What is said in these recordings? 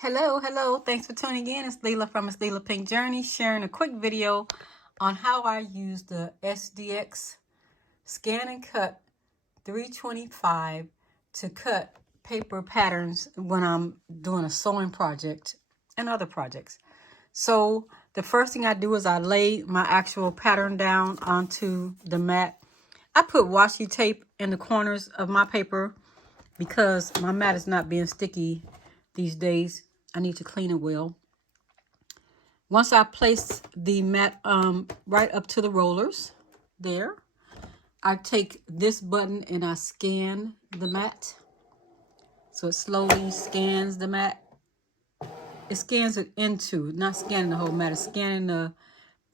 Hello. Thanks for tuning in. It's Leela from It's Leela Pink Journey, sharing a quick video on how I use the SDX Scan and Cut 325 to cut paper patterns when I'm doing a sewing project and other projects. So the first thing I do is I lay my actual pattern down onto the mat. I put washi tape in the corners of my paper because my mat is not being sticky these days. I need to clean it well. Once I place the mat right up to the rollers there, I take this button and I scan the mat. So it slowly scans the mat. It scans it into, not scanning the whole mat, it's scanning the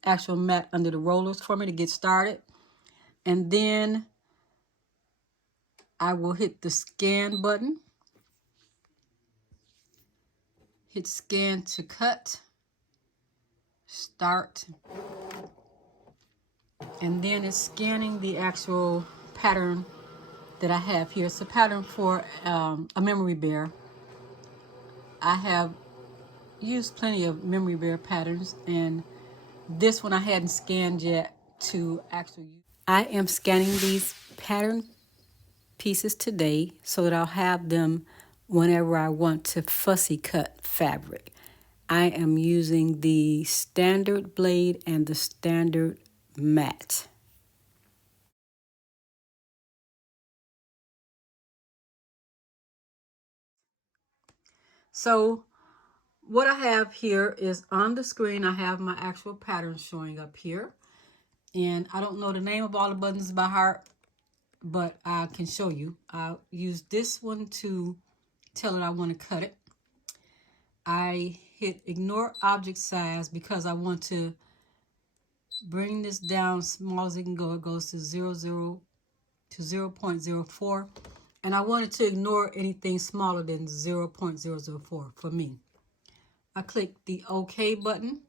actual mat under the rollers for me to get started. And then I will hit the scan button. Hit scan to cut. Start. And then it's scanning the actual pattern that I have here. It's a pattern for a memory bear. I have used plenty of memory bear patterns, and this one I hadn't scanned yet to actually use. I am scanning these pattern pieces today so that I'll have them whenever I want to fussy cut fabric. I am using the standard blade and the standard mat. So what I have here is on the screen, I have my actual pattern showing up here. And I don't know the name of all the buttons by heart, but I can show you. I'll use this one to tell it I want to cut it. I hit ignore object size because I want to bring this down as small as it can go. It goes to 0.04. And I wanted to ignore anything smaller than 0.004 for me. I click the OK button.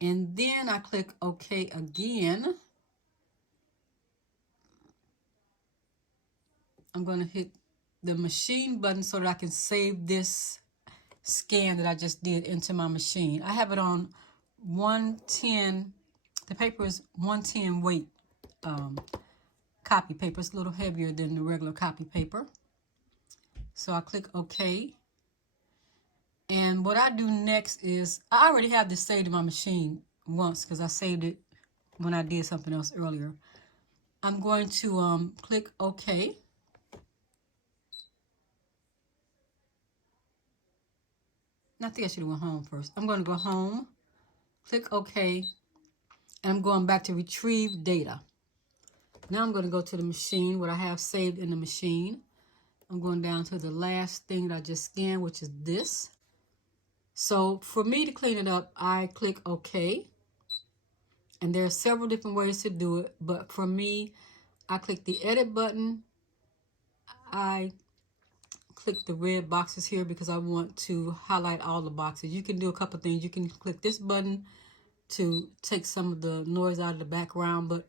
And then I click OK again. I'm going to hit the machine button so that I can save this scan that I just did into my machine. I have it on 110. The paper is 110 weight copy paper. It's a little heavier than the regular copy paper. So I click OK. And what I do next is, I already have this saved in my machine once because I saved it when I did something else earlier. I'm going to click OK. I think I should have went home first. I'm going to go home, click OK, and I'm going back to retrieve data. Now I'm going to go to the machine, what I have saved in the machine. I'm going down to the last thing that I just scanned, which is this. So for me to clean it up, I click OK. And there are several different ways to do it, but for me, I click the edit button. I click the red boxes here because I want to highlight all the boxes. You can do a couple things. You can click this button to take some of the noise out of the background, but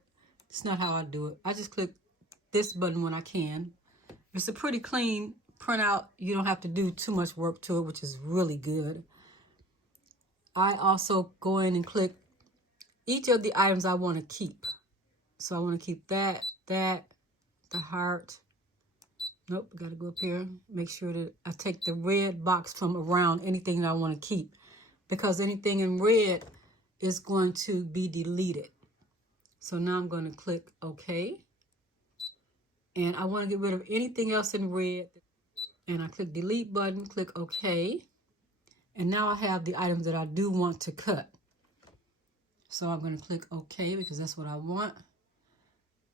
it's not how I do it. I just click this button when I can. It's a pretty clean printout. You don't have to do too much work to it, which is really good. I also go in and click each of the items I want to keep. So I want to keep that, the heart. Nope, got to go up here. Make sure that I take the red box from around anything that I want to keep, because anything in red is going to be deleted. So now I'm going to click OK. And I want to get rid of anything else in red. And I click delete button, click OK. And now I have the items that I do want to cut. So I'm going to click OK because that's what I want.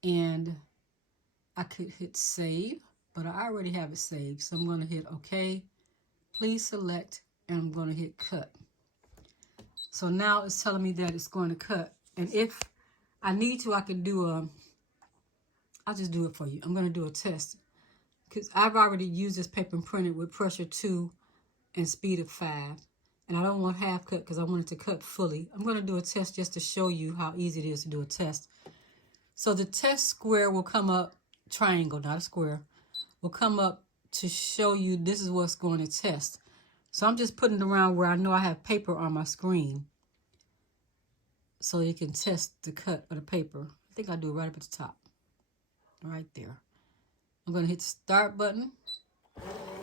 And I could hit save, but I already have it saved. So I'm going to hit OK. Please select, and I'm going to hit cut. So now it's telling me that it's going to cut. And if I need to, I can do I'll just do it for you. I'm going to do a test because I've already used this paper and printed with pressure 2 and speed of 5. And I don't want half cut because I want it to cut fully. I'm going to do a test just to show you how easy it is to do a test. So the test square will come up, triangle, not a square, will come up to show you this is what's going to test. So I'm just putting it around where I know I have paper on my screen, so you can test the cut of the paper. I think I'll do it right up at the top, right there. I'm going to hit the start button.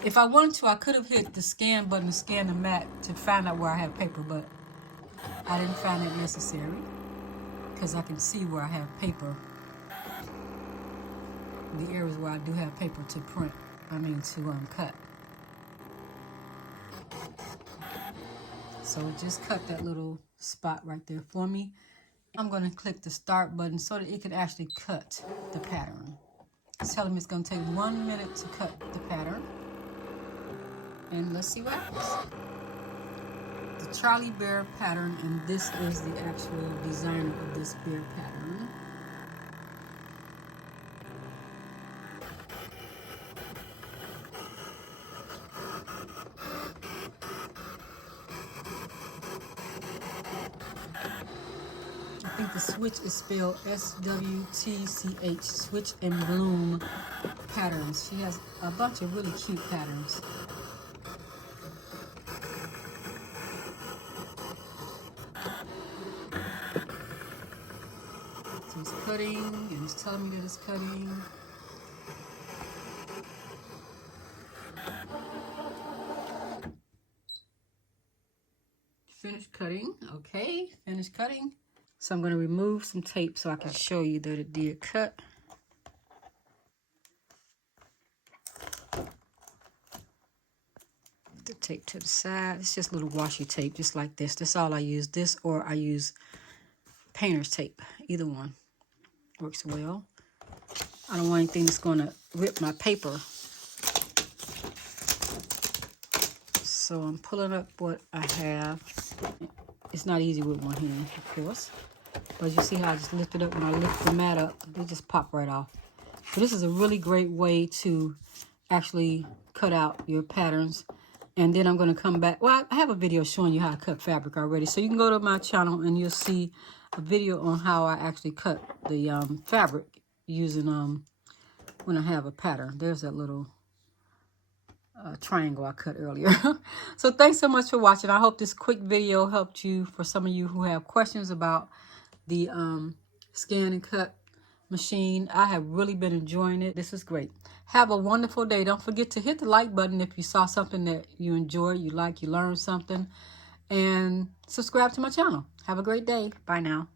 If I wanted to, I could have hit the scan button to scan the mat to find out where I have paper, but I didn't find it necessary because I can see where I have paper. The areas where I do have paper to print, to cut. So it just cut that little spot right there for me. I'm going to click the start button so that it can actually cut the pattern. It's telling me it's going to take 1 minute to cut the pattern. And let's see what happens. The Charlie Bear pattern, and this is the actual designer of this bear pattern. I think the switch is spelled SWTCH, Switch and Bloom patterns. She has a bunch of really cute patterns. So it's cutting, and it's telling me that it's cutting. Finish cutting. Okay, finish cutting. So I'm going to remove some tape so I can show you that it did cut. The tape to the side. It's just little washi tape, just like this. That's all I use. This, or I use painter's tape. Either one works well. I don't want anything that's going to rip my paper. So I'm pulling up what I have. It's not easy with one hand, of course. But you see how I just lift it up. When I lift the mat up, it just pop right off. So this is a really great way to actually cut out your patterns. And then I'm going to come back. Well, I have a video showing you how to cut fabric already. So you can go to my channel and you'll see a video on how I actually cut the fabric using when I have a pattern. There's that little triangle I cut earlier. So thanks so much for watching. I hope this quick video helped you. For some of you who have questions about the scan and cut machine, I have really been enjoying it. This is great. Have a wonderful day. Don't forget to hit the like button if you saw something that you enjoyed, you learned something, and subscribe to my channel. Have a great day. Bye now.